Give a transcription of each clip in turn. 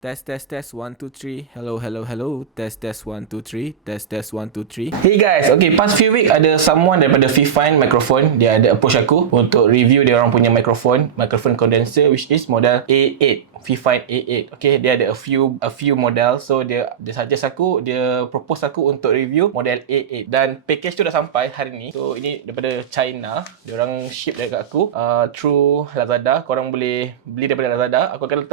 Test 1 2 3. Hello. Test 1 2 3. Test 1 2 3. Hey guys, okay, past few week ada someone daripada FIFINE Microphone, dia ada approach aku untuk review dia orang punya microphone condenser, which is model A8. FIFINE A8. Okay, dia ada a few model, so dia suggest aku, dia propose aku untuk review model A8, dan package tu dah sampai hari ni. So ini daripada China, dia orang ship dekat aku through Lazada. Korang boleh beli daripada Lazada. Aku akan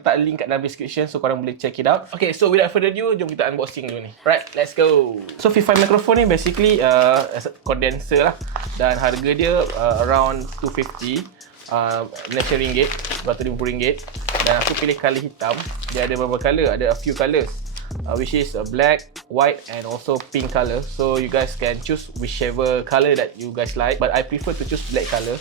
letak link kat dalam description, so korang boleh check it out. Okay, so without further ado, jom kita unboxing dulu ni. Right, let's go. So FIFINE microphone ni basically condenser lah, dan harga dia around 250 Malaysia ringgit, RM250. Dan aku pilih color hitam. Dia ada beberapa color, ada a few colors, which is black, white and also pink color. So you guys can choose whichever color that you guys like, but I prefer to choose black color.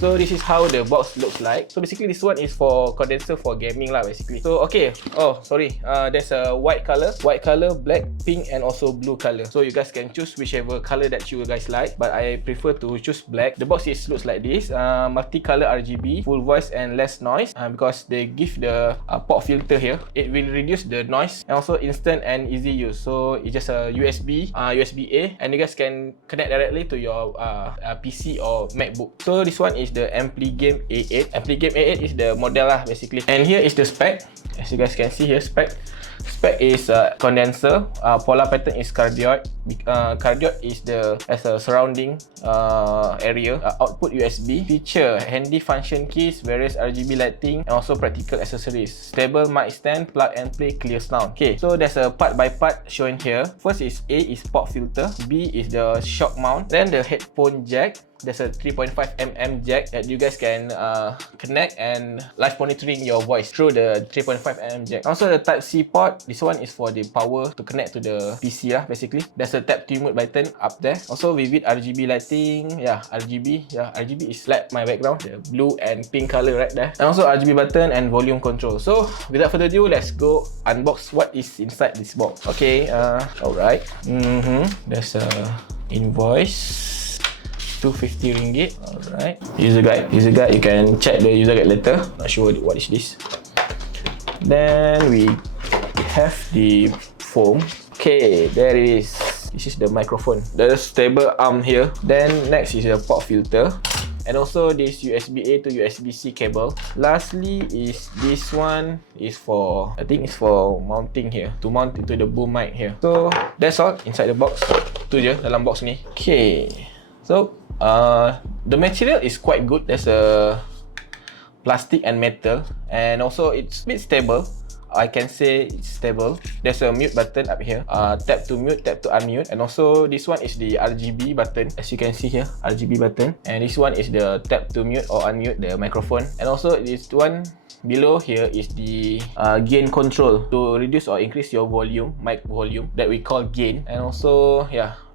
So this is how the box looks like. So basically this one is for condenser for gaming lah basically. So okay, there's a white color, black, pink and also blue color. So you guys can choose whichever color that you guys like, but I prefer to choose black. The box looks like this, multi-color RGB, full voice and less noise, because they give the pop filter here. It will reduce the noise and also instant and easy use. So it's just a USB-A, and you guys can connect directly to your PC or MacBook. So this one is the AmpliGame A8. AmpliGame A8 is the model lah basically. And here is the spec. As you guys can see here, spec is condenser. Polar pattern is cardioid. Cardioid is as a surrounding area. Output USB. Feature handy function keys, various RGB lighting, and also practical accessories. Stable mic stand, plug and play, clear sound. Okay, so there's a part by part shown here. First is A is pop filter. B is the shock mount. Then the headphone jack. There's a 3.5mm jack that you guys can connect and live monitoring your voice through the 3.5mm jack. Also the Type-C port, this one is for the power to connect to the PC lah basically. There's a tap to mute button up there. Also vivid RGB lighting, RGB is like my background, the blue and pink color right there. And also RGB button and volume control. So without further ado, let's go unbox what is inside this box. Okay, alright. There's a invoice. RM250. Alright. User guide, you can check the user guide later. Not sure what is this. Then we have the foam. Okay, there it is. This is the microphone. There's stable arm here. Then next is the pop filter. And also this USB-A to USB-C cable. Lastly is this one is for, I think it's for mounting here, to mount into the boom mic here. So that's all inside the box. Tu je dalam box ni. Okay. So the material is quite good. There's a plastic and metal, and also it's a bit stable. I can say it's stable. There's a mute button up here. Tap to mute, tap to unmute, and also this one is the RGB button. As you can see here, RGB button, and this one is the tap to mute or unmute the microphone. And also this one below here is the gain control to reduce or increase your volume, mic volume, that we call gain. And also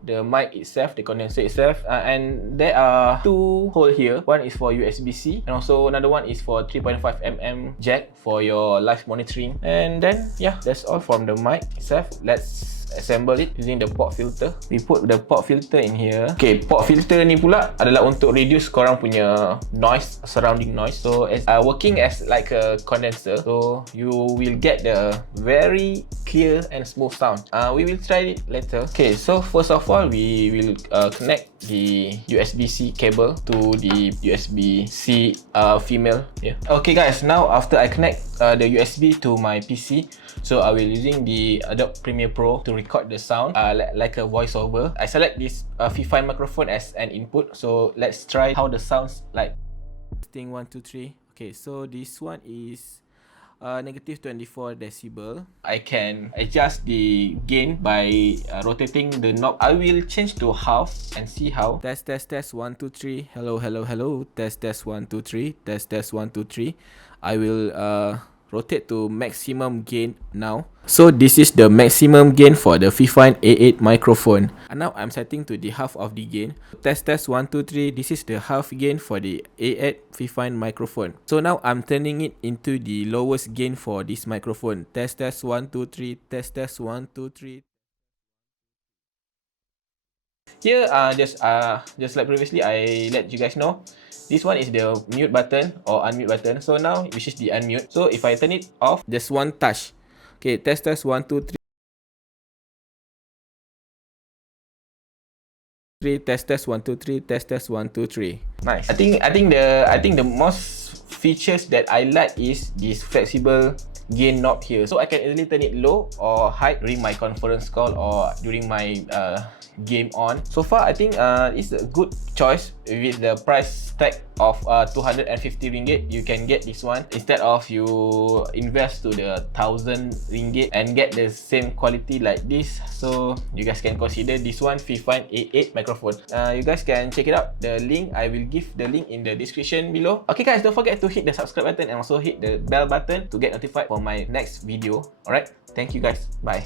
the mic itself, the condenser itself, and there are two holes here. One is for USB-C, and also another one is for 3.5mm jack for your live monitoring. And then that's all from the mic itself. Let's assemble it using the pop filter. We put the pop filter in here. Okay, pop filter ni pula adalah untuk reduce korang punya noise, surrounding noise. So as working as like a condenser, so you will get the very clear and smooth sound. We will try it later. Okay, so first of all we will connect the USB-C cable to the USB-C female here. Okay guys, now after I connect the USB to my PC, so I will using the Adobe Premiere Pro to record the sound like a voiceover. I select this FIFINE microphone as an input, so let's try how the sounds like. Testing 1 2 3. Okay, so this one is negative 24 decibel. I can adjust the gain by rotating the knob. I will change to half and see how. Test 1 2 3. Hello. Test 1 2 3. Test 1 2 3. I will rotate to maximum gain now. So this is the maximum gain for the FIFINE A8 microphone. And now I'm setting to the half of the gain. Test 1 2 3. This is the half gain for the A8 FIFINE microphone. So now I'm turning it into the lowest gain for this microphone. Test 1 2 3. Test 1 2 3. Here, just like previously, I let you guys know. This one is the mute button or unmute button. So now, which is the unmute. So if I turn it off, just one touch. Okay, test 1 2 3. Test 1 2 3. Test 1 2 3. Nice. I think the most features that I like is this flexible gain knob here. So I can easily turn it low or high during my conference call or during my game on. So far, I think it's a good choice with the price tag of 250 ringgit. You can get this one instead of you invest to the 1000 ringgit and get the same quality like this. So you guys can consider this one, FIFINE A8 microphone. You guys can check it out. The link, I will give the link in the description below. Okay guys, don't forget to hit the subscribe button and also hit the bell button to get notified for my next video. Alright, thank you guys. Bye.